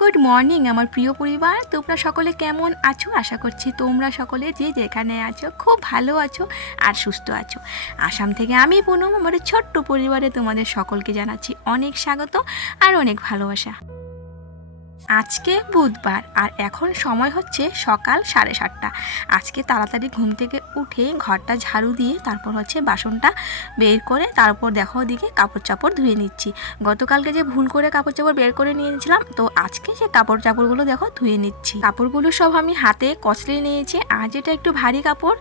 Good morning, আমার প্রিয় পরিবার। তোমরা সকলে কেমন আছো? আশা করছি তোমরা সকলে যে যেখানে আছো খুব ভালো আছো আর সুস্থ আছো। আসাম থেকে আমি পুনম, আমার ছোট্ট পরিবারে তোমাদের সকলকে জানাচ্ছি অনেক স্বাগত আর অনেক ভালোবাসা। আজকে বুধবার আর এখন সময় হচ্ছে সকাল সাড়ে সাতটা। আজকে তাড়াতাড়ি ঘুম থেকে উঠে ঘরটা ঝাড়ু দিয়ে তারপর হচ্ছে বাসনটা বের করে তারপর দেখো ওদিকে কাপড় চাপড় ধুয়ে নিচ্ছি। গতকালকে যে ভুল করে কাপড় চাপড় বের করে নিয়েছিলাম, তো আজকে যে কাপড় চাপড়গুলো দেখো ধুয়ে নিচ্ছি। কাপড়গুলো সব আমি হাতে কচলে নিয়েছি। আর যেটা একটু ভারী কাপড়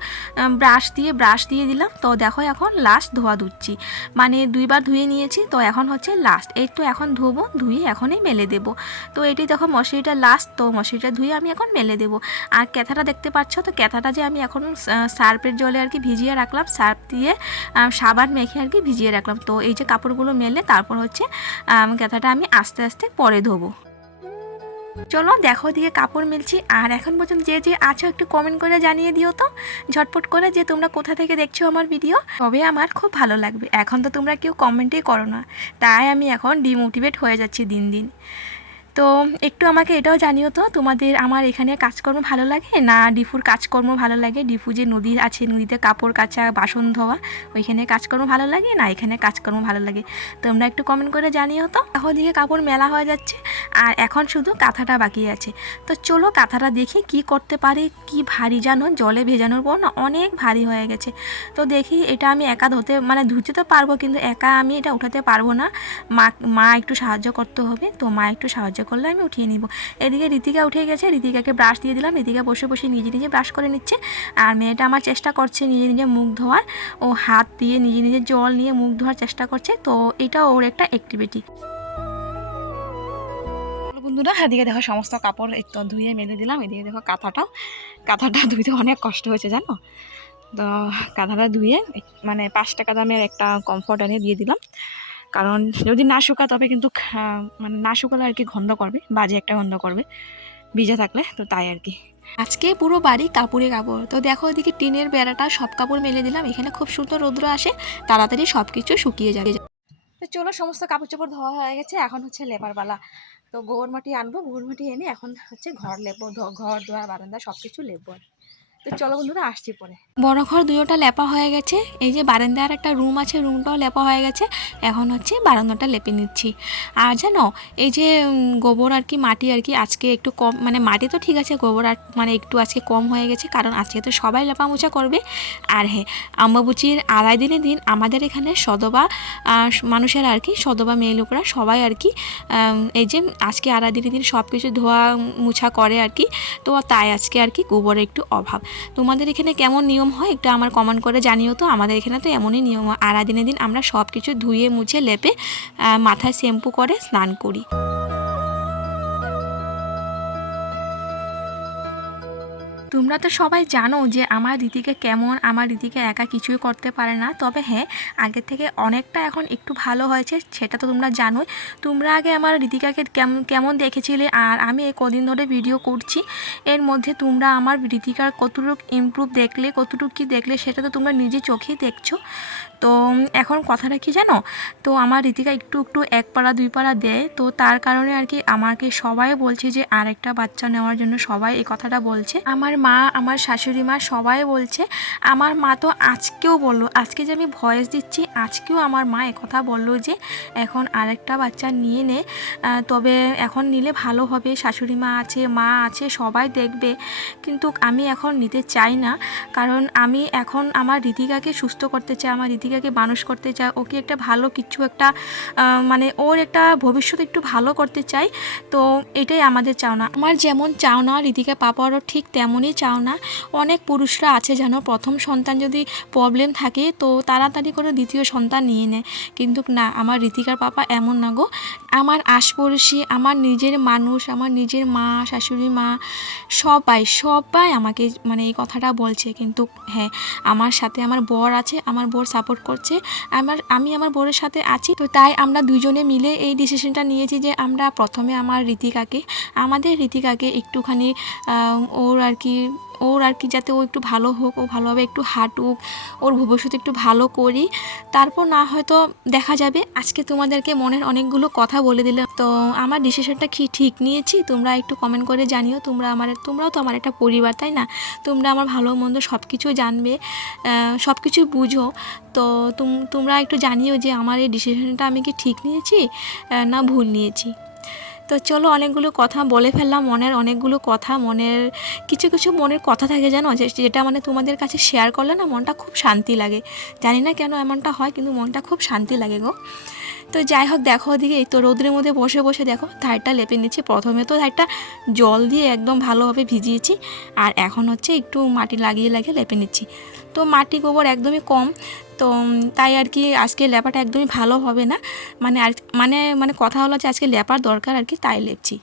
ব্রাশ দিয়ে ব্রাশ দিয়ে দিলাম। তো দেখো এখন লাস্ট ধোয়া ধুচ্ছি। মানে দুইবার ধুয়ে নিয়েছি, তো এখন হচ্ছে লাস্ট এই তো এখন ধোবো, ধুয়ে এখনই মেলে দেবো। তো এটি দেখো মশারিটা লাস্ট তো মশারিটা ধুয়ে আমি এখন মেলে দেবো। আর ক্যাথাটা দেখতে পাচ্ছ তো, ক্যাথাটা যে আমি এখন সার্ফের জলে আর কি ভিজিয়ে রাখলাম সার্ফ দিয়ে সাবান মেখে আর কি ভিজিয়ে রাখলাম। তো এই যে কাপড়গুলো মেলে, তারপর হচ্ছে ক্যাথাটা আমি আস্তে আস্তে পরে ধোবো। চলো দেখো দিয়ে কাপড় মিলছি। আর এখন পর্যন্ত যে যে আছো একটু কমেন্ট করে জানিয়ে দিও তো, ঝটপট করে যে তোমরা কোথা থেকে দেখছ আমার ভিডিও তবে আমার খুব ভালো লাগবে। এখন তো তোমরা কেউ কমেন্টই করো না। তাই আমি এখন ডিমোটিভেট হয়ে যাচ্ছি দিন দিন। তো একটু আমাকে এটাও জানিও তো, তোমাদের আমার এখানে কাজকর্ম ভালো লাগে না ডিফুর কাজকর্ম ভালো লাগে? ডিফু যে নদী আছে, নদীতে কাপড় কাচা, বাসন ধোয়া, ওইখানে কাজকর্ম ভালো লাগে না এখানে কাজকর্ম ভালো লাগে? তোমরা একটু কমেন্ট করে জানিও তো। এখন দিকে কাপড় মেলা হয়ে যাচ্ছে, আর এখন শুধু কাঁথাটা বাকি আছে। তো চলো কাঁথাটা দেখি কি করতে পারি, কি ভারী জানো জলে ভেজানোর পর না অনেক ভারী হয়ে গেছে। তো দেখি এটা আমি একা ধুতে মানে ধুতে তো পারব, কিন্তু একা আমি এটা উঠাতে পারব না। মা মা একটু সাহায্য করতে হবে, তো মা একটু সাহায্য করলে, আমি উঠিয়ে নিব। এদিকে ঋতিকা উঠে গেছে ঋতিকাকে ব্রাশ দিয়ে দিলাম। ঋতিকা বসে বসে নিজে নিজে ব্রাশ করে নিচ্ছে। আর মেয়েটা আমার চেষ্টা করছে নিজে নিজে মুখ ধোয়ার। ও হাত দিয়ে নিজে নিজে জল নিয়ে মুখ ধোয়ার চেষ্টা করছে। তো এটা ওর একটা অ্যাক্টিভিটি বন্ধুরা, এদিকে দেখো সমস্ত কাপড় তো ধুয়ে মেলে দিলাম। এদিকে দেখো কাঁথাটাও। কাঁথাটা ধুইতে অনেক কষ্ট হয়েছে, জানো? তো কাঁথাটা ধুয়ে মানে পাঁচটা টাকা দামের একটা কমফর্ট এনে দিয়ে দিলাম। কারণ যদি না শুকা তবে কিন্তু মানে না শুকালে আর কি গন্ধ করবে, বাজে একটা গন্ধ করবে, ভিজে থাকলে, তো তাই আর কি। আজকে পুরো বাড়ি কাপড়ে কাপড়। তো দেখো ওদিকে টিনের বেড়াটা সব কাপড় মেলে দিলাম, এখানে খুব সুন্দর রৌদ্র আসে, তাড়াতাড়ি সব কিছু শুকিয়ে যাবে। তো চলো সমস্ত কাপড় চোপড় ধোয়া হয়ে গেছে, এখন হচ্ছে লেবার পালা তো গোবর মাটি আনব গোবর মাটি এনে এখন হচ্ছে ঘর লেপবো ঘর দোয়ার বারান্দা সব কিছু লেপবো। তো চলো বন্ধুরা, আসছি পরে। বড় ঘর দুটোটা লেপা হয়ে গেছে। এই যে বারান্দার একটা রুম আছে রুমটাও লেপা হয়ে গেছে। এখন হচ্ছে বারান্দাটা লেপে নিচ্ছি। আর জানো, এই যে গোবর আর কি, মাটি আর কি আজকে একটু কম মানে মাটি তো ঠিক আছে, গোবর আর মানে একটু আজকে কম হয়ে গেছে, কারণ আজকে তো সবাই লেপা মোছা করবে। আর হ্যাঁ আম্বাবুচির আড়াই দিনের দিন আমাদের এখানে সদবা মানুষের আর কি, সদবা মেয়ে লোকরা সবাই আর কি এই যে আজকে আড়াই দিনের দিন সব কিছু ধোয়া মুছা করে আর কি। তো তাই আজকে আর কি গোবরের একটু অভাব। তোমাদের এখানে কেমন নিয়ম হয় একটু আমার কমেন্ট করে জানিও তো। আমাদের এখানে তো এমনই নিয়ম হয় আর দিনে দিন আমরা সব কিছু ধুয়ে, মুছে, লেপে মাথায় শ্যাম্পু করে, স্নান করি। তোমরা তো সবাই জানো যে আমার রীতিকে কেমন, আমার রীতিকে একা কিছুই করতে পারে না। তবে হ্যাঁ আগের থেকে অনেকটা এখন একটু ভালো হয়েছে, সেটা তো তোমরা জানোই। তোমরা আগে আমার রীতিকাকে কেমন কেমন দেখেছিলে আর আমি এই কদিন ধরে ভিডিও করছি। এর মধ্যে তোমরা আমার রীতিকার কতটুকু ইমপ্রুভ দেখলে, কতটুকু কী দেখলে, সেটা তো তোমরা নিজে চোখেই দেখছ। তো এখন কথাটা কি জানো? তো আমার রীতিকা একটু একটু এক পাড়া, দুই পাড়া দেয়। তো তার কারণে আর কি আমাকে সবাই বলছে যে আরেকটা বাচ্চা নেওয়ার জন্য সবাই এই কথাটা বলছে। আমার মা, আমার শাশুড়ি মা সবাই বলছে, আমার মা তো আজকেও বলল, আজকে যে আমি ভয়েস দিচ্ছি, আজকেও আমার মা কথা বলল যে এখন আরেকটা বাচ্চা নিয়ে নে। তবে এখন নিলে ভালো হবে, শাশুড়ি মা আছে মা আছে, সবাই দেখবে। কিন্তু আমি এখন নিতে চাই না। কারণ আমি এখন আমার রীতিকাকে সুস্থ করতে চাই, আমার রীতিকাকে মানুষ করতে চায়, ওকে একটা ভালো কিছু একটা মানে ওর একটা ভবিষ্যৎ একটু ভালো করতে চাই তো এটাই আমাদের চাওনা। আমার যেমন চাওনা রীতিকা পাপারও ঠিক তেমনই চাওনা। অনেক পুরুষরা আছে যেন প্রথম সন্তান যদি প্রবলেম থাকে, তো তাড়াতাড়ি করে দ্বিতীয় সন্তান নিয়ে নেয়। কিন্তু না, আমার রীতিকার পাপা এমন না গো। আমার আশপড়শি, আমার নিজের মানুষ, আমার নিজের মা, শাশুড়ি মা, সবাই সবাই আমাকে মানে এই কথাটা বলছে। কিন্তু হ্যাঁ আমার সাথে আমার বর আছে, আমার বর সাপোর্ট করছে। আমার, আমি আমার বোরের সাথে আছি, তো তাই আমরা দুজনে মিলে এই ডিসিশনটা নিয়েছি যে আমরা প্রথমে আমার রীতিকাকে আমাদের রীতিকাকে একটুখানি ওর আর কি ওর আর কি যাতে ও একটু ভালো হোক, ও ভালোভাবে একটু হাঁটুক, ওর ভবিষ্যতে একটু ভালো করি। তারপর না হয়তো দেখা যাবে। আজকে তোমাদেরকে মনের অনেকগুলো কথা বলে দিলাম। তো আমার ডিসিশনটা কি ঠিক নিয়েছি তোমরা একটু কমেন্ট করে জানিও। তোমরা আমার, তোমরাও তো আমার একটা পরিবার, তাই না? তোমরা আমার ভালো মন্দ সব কিছু জানবে সব কিছু বুঝো। তো তুম- তোমরা একটু জানিও যে আমার এই ডিসিশনটা আমি কি ঠিক নিয়েছি না ভুল নিয়েছি। তো চলো অনেকগুলো কথা বলে ফেললাম, মনের অনেকগুলো কথা, মনের কিছু কিছু মনের কথা থাকে জানো? যেটা মানে তোমাদের কাছে শেয়ার করলে না মনটা খুব শান্তি লাগে। জানি না কেন এমনটা হয়, কিন্তু মনটা খুব শান্তি লাগে গো। তো যাই হোক, দেখো ওদিকে এই তো রোদ্রের মধ্যে বসে বসে দেখো, ধারটা লেপে নিচ্ছি। প্রথমে তো ধারটা জল দিয়ে একদম ভালোভাবে ভিজিয়েছি, আর এখন হচ্ছে একটু মাটি লাগিয়ে লাগিয়ে লেপে নিচ্ছি। তো মাটি গোবর একদমই কম, তো তাই আর কি আজকে লেপাটা একদমই ভালো হবে না। মানে আর মানে মানে কথা হলো যে আজকে লেপার দরকার আর কি, তাই লেপছি।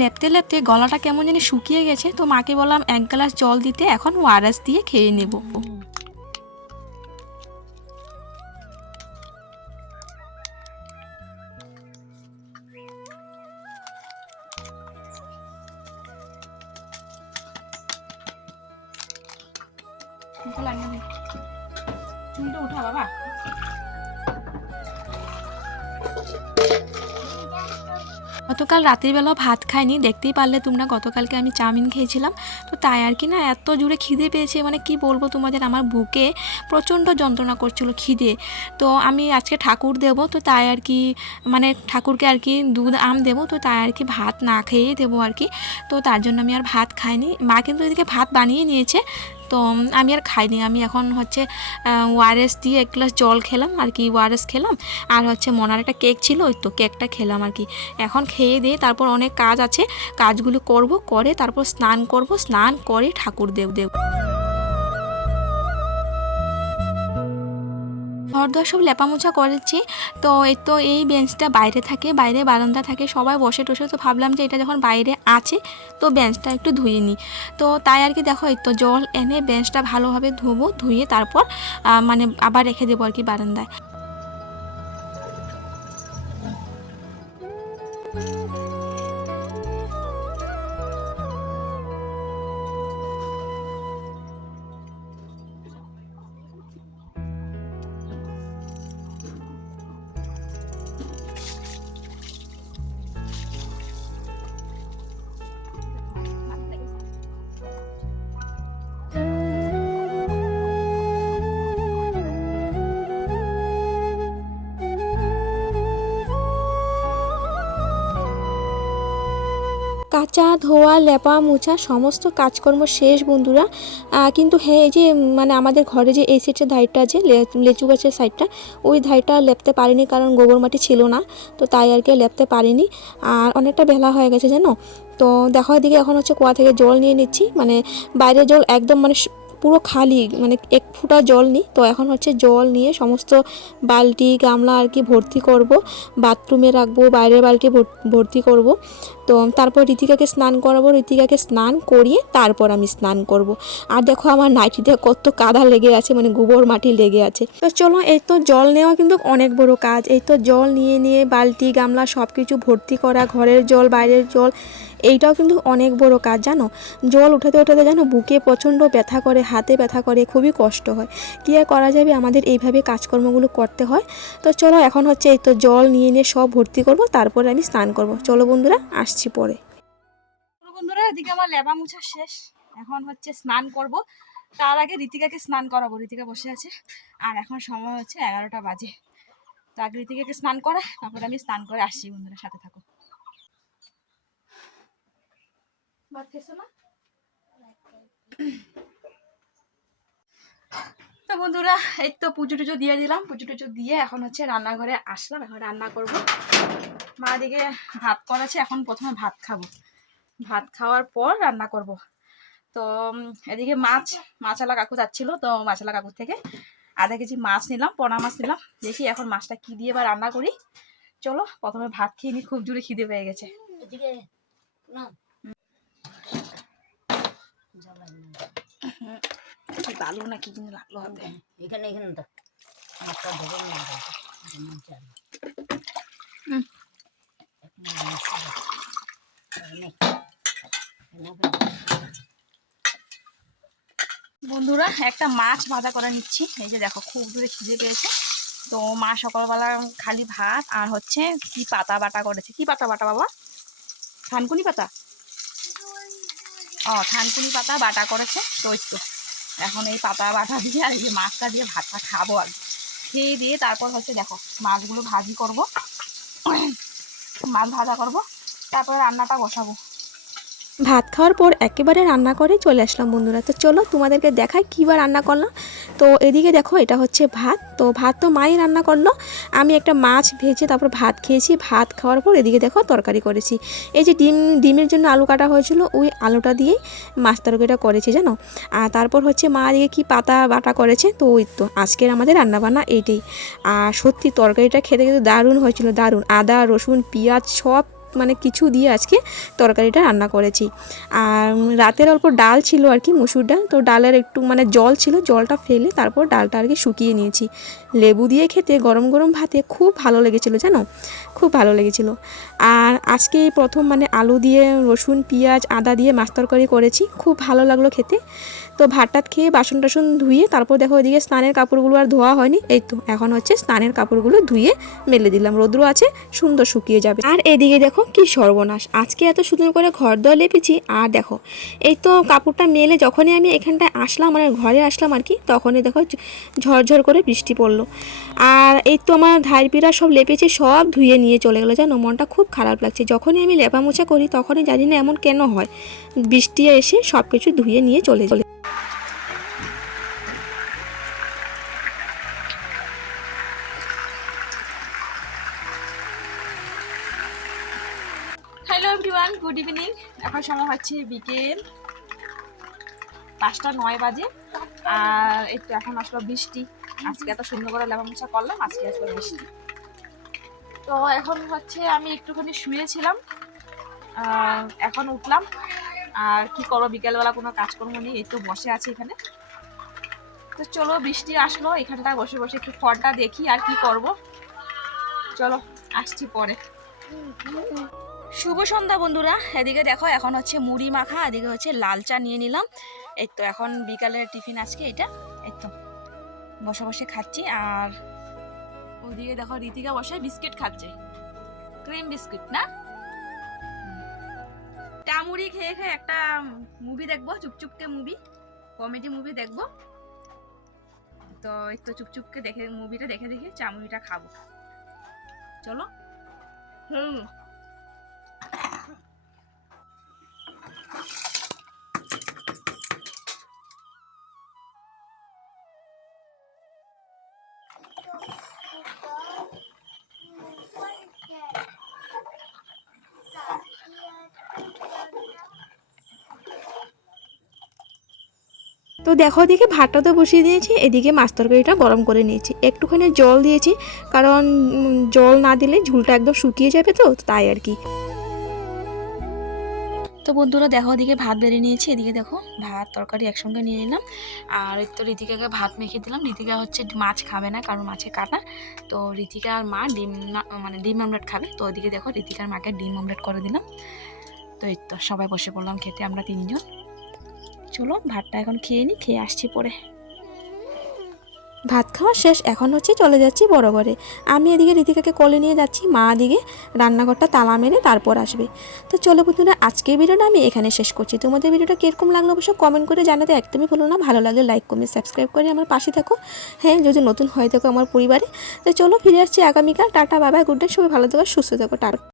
লেপতে লেপতে গলাটা কেমন জানি শুকিয়ে গেছে, তো মাকে বললাম এক গ্লাস জল দিতে এখন ওয়ারাস দিয়ে খেয়ে নেব। চুলটা উঠা বাবা। গতকাল রাতের বেলা ভাত খাইনি, দেখতেই পারলে তোমরা গতকালকে আমি চাউমিন খেয়েছিলাম। তো তাই আর কি না, এত জোরে খিদে পেয়েছে মানে কি বলব তোমাদের, আমার বুকে প্রচণ্ড যন্ত্রণা করছিল খিদে। তো আমি আজকে ঠাকুর দেব, তো তাই আর কি মানে ঠাকুরকে আর কি দুধ, আম দেবো, তো তাই আর কি ভাত না খেয়েই দেবো আর কি। তো তার জন্য আমি আর ভাত খাইনি। মা কিন্তু এদিকে ভাত বানিয়ে নিয়েছে তো আমি আর খাইনি। আমি এখন হচ্ছে ওয়ারেস দিয়ে এক গ্লাস জল খেলাম, আর কি ওয়ারেস খেলাম। আর হচ্ছে মনার একটা কেক ছিল, ওই তো কেকটা খেলাম আর কি। এখন খেয়ে দিয়ে তারপর অনেক কাজ আছে। কাজগুলো করব, করে তারপর স্নান করব। স্নান করে ঠাকুর দেব দেব। ঘর দর সব লেপামোছা করেছি। তো এই তো এই বেঞ্চটা বাইরে থাকে, বাইরে বারান্দা থাকে, সবাই বসে টসে। তো ভাবলাম যে এটা যখন বাইরে আছে, তো বেঞ্চটা একটু ধুয়ে নিই। তো তাই আর কি দেখো, এই তো জল এনে বেঞ্চটা ভালোভাবে ধুবো, ধুয়ে তারপর মানে আবার রেখে দেবো আর কি বারান্দায়। কাঁচা ধোয়া, লেপা মোছা সমস্ত কাজকর্ম শেষ বন্ধুরা। কিন্তু হ্যাঁ এই যে মানে আমাদের ঘরে যে এই সাইডের ধারটা আছে লেচু গাছের সাইডটা ওই ধারটা লেপতে পারিনি কারণ গোবর মাটি ছিল না, তো তাই আর কি লেপতে পারিনি। আর অনেকটা বেলা হয়ে গেছে, জানো? তো দেখো এদিকে এখন হচ্ছে কুয়া থেকে জল নিয়ে নিচ্ছি মানে বাইরে জল একদম মানে পুরো খালি মানে এক ফুটা জল নিই। তো এখন হচ্ছে জল নিয়ে সমস্ত বালতি, গামলা আর কি ভর্তি করব। বাথরুমে রাখব, বাইরের বালতি ভর- ভর্তি করব। তো তারপর ঋতিকাকে স্নান করাবো। ঋতিকাকে স্নান করিয়ে তারপর আমি স্নান করব। আর দেখো আমার নাইটিতে কত কাদা লেগে আছে মানে গোবর মাটি লেগে আছে। তো চলো, এই তো জল নেওয়া কিন্তু অনেক বড় কাজ। এই তো জল নিয়ে নিয়ে বালতি, গামলা সব কিছু ভর্তি করা, ঘরের জল, বাইরের জল, এইটাও কিন্তু অনেক বড় কাজ, জানো? জল উঠাতে উঠাতে জানো বুকে প্রচণ্ড ব্যথা করে হাতে ব্যথা করে খুবই কষ্ট হয়। কী আর করা যাবে? আমাদের এইভাবে কাজকর্মগুলো করতে হয়। তো চলো এখন হচ্ছে এই তো জল নিয়ে নিয়ে সব ভর্তি করব তারপরে আমি স্নান করব। চলো বন্ধুরা আসছি পরে। বন্ধুরা এদিকে আমার লেবা মুছা শেষ। এখন হচ্ছে স্নান করব। তার আগে ঋতিকাকে স্নান করাবো। ঋতিকা বসে আছে। আর এখন সময় হচ্ছে এগারোটা বাজে। তো আগে ঋতিকাকে স্নান করা তারপরে আমি স্নান করে আসছি। বন্ধুরা সাথে থাকো। ভাত খেয়েছো না? তো বন্ধুরা এই তো পুজো টুজো দিয়ে দিলাম। পুজো টুজো দিয়ে এখন হচ্ছে রান্নাঘরে আসলাম। এখন রান্না করব। মা এদিকে ভাত করেছে এখন প্রথমে ভাত খাব। ভাত খাওয়ার পর রান্না করব। তো এদিকে মাছ মাছালা কাকু যাচ্ছিল তো মাছালা কাকুর থেকে আধা কেজি মাছ নিলাম পোনা মাছ নিলাম। দেখি এখন মাছটা কি দিয়ে বা রান্না করি। চলো প্রথমে ভাত খেয়ে নিই খুব জোরে খিদে পেয়ে গেছে। না না। কি লাগল হাতে? এখানে এখানে তো। ধরে এনে বন্ধুরা একটা মাছ ভাজা করে নিচ্ছি। এই যে দেখো খুব দূরে খিদে পেয়েছে। তো মা সকালবেলা খালি ভাত আর হচ্ছে কি পাতা বাটা করেছে। কি পাতা বাটা বাবা? থানকুনি পাতা? ও থানকুনি পাতা বাটা করেছে। তো তো এখন এই পাতা বাটা দিয়ে আর এই যে মাছটা দিয়ে ভাতটা খাব আর খেয়ে দিয়ে তারপর হচ্ছে দেখো মাছগুলো ভাজি করব। মাছ ভাজা করব, তারপরে রান্নাটা বসাবো। ভাত খাওয়ার পর একেবারে রান্না করে চলে আসলাম বন্ধুরা। তো চলো তোমাদেরকে দেখাই কীবার রান্না করলাম। তো এদিকে দেখো, এটা হচ্ছে ভাত। তো ভাত তো মাই রান্না করল। আমি একটা মাছ ভেজে তারপর ভাত খেয়েছি। ভাত খাওয়ার পর এদিকে দেখো তরকারি করেছি। এই যে ডিম, ডিমের জন্য আলু কাটা হয়েছিল, ওই আলুটা দিয়েই মাছ তরকারিটা করেছি, জানো? আর তারপর হচ্ছে মা এদিকে কি পাতা বাটা করেছে, তো ওই তো আজকের আমাদের রান্নাবান্না এইটাই আর সত্যি তরকারিটা খেতে খেতে দারুণ হয়েছিল, দারুণ। আদা, রসুন, পেঁয়াজ সব মানে কিছু দিয়ে আজকে তরকারিটা রান্না করেছি। আর রাতের অল্প ডাল ছিল আর কি, মুসুর ডাল। তো ডালের একটু মানে জল ছিল, জলটা ফেলে তারপর ডালটা আর কি শুকিয়ে নিয়েছি। লেবু দিয়ে খেতে গরম গরম ভাতে খুব ভালো লেগেছিলো জানো? খুব ভালো লেগেছিল। আর আজকে প্রথম মানে আলু দিয়ে রসুন, পেঁয়াজ, আদা দিয়ে মাছ তরকারি করেছি, খুব ভালো লাগল খেতে। তো ভাত টাত খেয়ে বাসন টাসন ধুয়ে তারপর দেখো ওইদিকে স্নানের কাপড়গুলো আর ধোয়া হয়নি, এই তো। এখন হচ্ছে স্নানের কাপড়গুলো ধুয়ে মেলে দিলাম, রোদ্র আছে, সুন্দর শুকিয়ে যাবে। আর এদিকে দেখো কি সর্বনাশ? আজকে এত সুন্দর করে ঘর দোয়া লেপেছি, আর দেখো, এই তো কাপড়টা মেলে যখনই আমি এখানটায় আসলাম মানে ঘরে আসলাম আর কি, তখনই দেখো ঝরঝর করে বৃষ্টি পড়ল। আর এই তো আমার ধাইপিরা সব লেপেছে, সব ধুয়ে নিয়ে চলে গেলো, জানো? মনটা খুব খারাপ লাগছে। যখনই আমি লেপা মোছা করি, তখনই জানি না এমন কেন হয়। বৃষ্টি এসে সব কিছু ধুয়ে নিয়ে চলে চলে হ্যালো এভরিওয়ান গুড ইভিনিং এখন সময় হচ্ছে বিকেল পাঁচটা নয় বাজে। আর একটু এখন আসলো বৃষ্টি। আজকে এত সুন্দর করে লেবা মোছা করলাম, আজকে আসলো বৃষ্টি। তো এখন হচ্ছে আমি একটুখানি শুয়েছিলাম এখন উঠলাম। আর কি করব, বিকেলবেলা কোনো কাজকর্ম নেই তো বসে আছি এখানে। তো চলো, বৃষ্টি আসলো, এখানটায় বসে বসে একটু ফলটা দেখি আর কি করব। চলো, আসছি পরে। শুভ সন্ধ্যা বন্ধুরা। এদিকে দেখো, এখন হচ্ছে মুড়ি মাখা, এদিকে হচ্ছে লাল চা নিয়ে নিলাম। এই তো এখন বিকালের টিফিন আজকে এটা। এই তো, বসে বসে খাচ্ছি। আর ওদিকে দেখো, রীতিকা বসে বিস্কিট খাচ্ছে। ক্রিম বিস্কিট, না? চা মুড়ি খেয়ে খেয়ে একটা মুভি দেখব, চুপচুপকে মুভি, কমেডি মুভি দেখব। তো এই তো চুপচুপকে দেখে, মুভিটা দেখে দেখে চামুড়িটা খাব। চলো। হুম। তো দেখো এদিকে ভাতটা তো বসিয়ে দিয়েছি, এদিকে মাছ তরকারিটা গরম করে নিয়েছি। একটুখানি জল দিয়েছি, কারণ জল না দিলে ঝুলটা একদম শুকিয়ে যাবে তো তাই আর কি। তো বন্ধুরা দেখো ওদিকে ভাত বেড়ে নিয়েছি, এদিকে দেখো ভাত, তরকারি একসঙ্গে নিয়ে নিলাম। আর তো ঋতিকাকে ভাত মেখে দিলাম। ঋতিকা হচ্ছে মাছ খাবে না, কারণ মাছে কাটা। তো ঋতিকা আর মা ডিম মানে ডিম অমলেট খাবে। তো ওদিকে দেখো ঋতিকার মাকে ডিম অমলেট করে দিলাম। তো এই তো সবাই বসে পড়লাম খেতে, আমরা তিনজন। চলো, ভাতটা এখন খেয়ে নিই খেয়ে আসছি পরে। ভাত খাওয়া শেষ, এখন হচ্ছে চলে যাচ্ছি বড় ঘরে। আমি এদিকে ঋতিকাকে কোলে নিয়ে যাচ্ছি, মা দিকে রান্নাঘরটা তালা মেরে তারপর আসবে। তো চলো বন্ধুরা, আজকের ভিডিওটা আমি এখানে শেষ করছি। তোমাদের ভিডিওটা কীরকম লাগল অবশ্য কমেন্ট করে জানাতে একদমই ভুলো না। ভালো লাগলে লাইক কমেন্ট সাবস্ক্রাইব করে আমার পাশে থাকো। হ্যাঁ যদি নতুন হয়ে থাকো আমার পরিবারে। তো চলো ফিরে আসছি আগামীকাল। টাটা বাবা গুড নাইট সবাই ভালো থাকো, সুস্থ থাকো, টাটা।